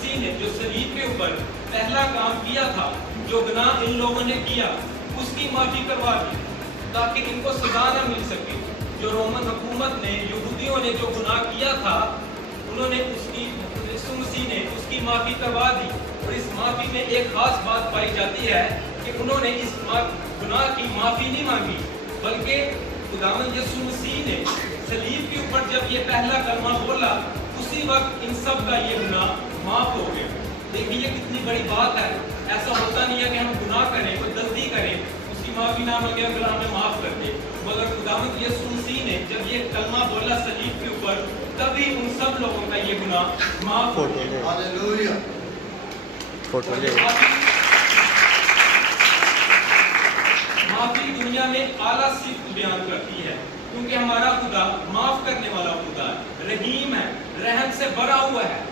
मसीह ने जो सलीब के ऊपर पहला काम किया था, जो गुनाह इन लोगों ने किया, उसकी माफी करवा दी ताकि इनको सजा न मिल सके। जो रोमन हुकूमत ने, यहूदियों ने जो गुनाह किया था, उन्होंने यीशु मसीह ने उसकी माफी करवा दी। और इस माफी में एक खास बात पाई जाती है कि उन्होंने इस गुनाह की माफी नहीं मांगी, बल्कि खुदावंद यीशु मसीह ने सलीब के ऊपर जब ये पहला कलमा बोला, उसी वक्त इन सब का ये गुनाह माफ हो गया। देखिए ये कितनी बड़ी बात है। ऐसा होता नहीं है कि हम गुनाह करें, कोई गलती करें, उसकी माफी ना मांगे, अगर हमें माफ कर दे। मगर खुदावंद यीशु मसीह ने जब ये कलमा बोला सलीब के ऊपर, तभी उन सब लोगों का ये गुनाह माफ हो गया। हालेलुया। माफी दुनिया में आला सिफ्त बयान करती है, क्योंकि हमारा खुदा माफ करने वाला खुदा है, रहीम है, रहम से भरा हुआ है।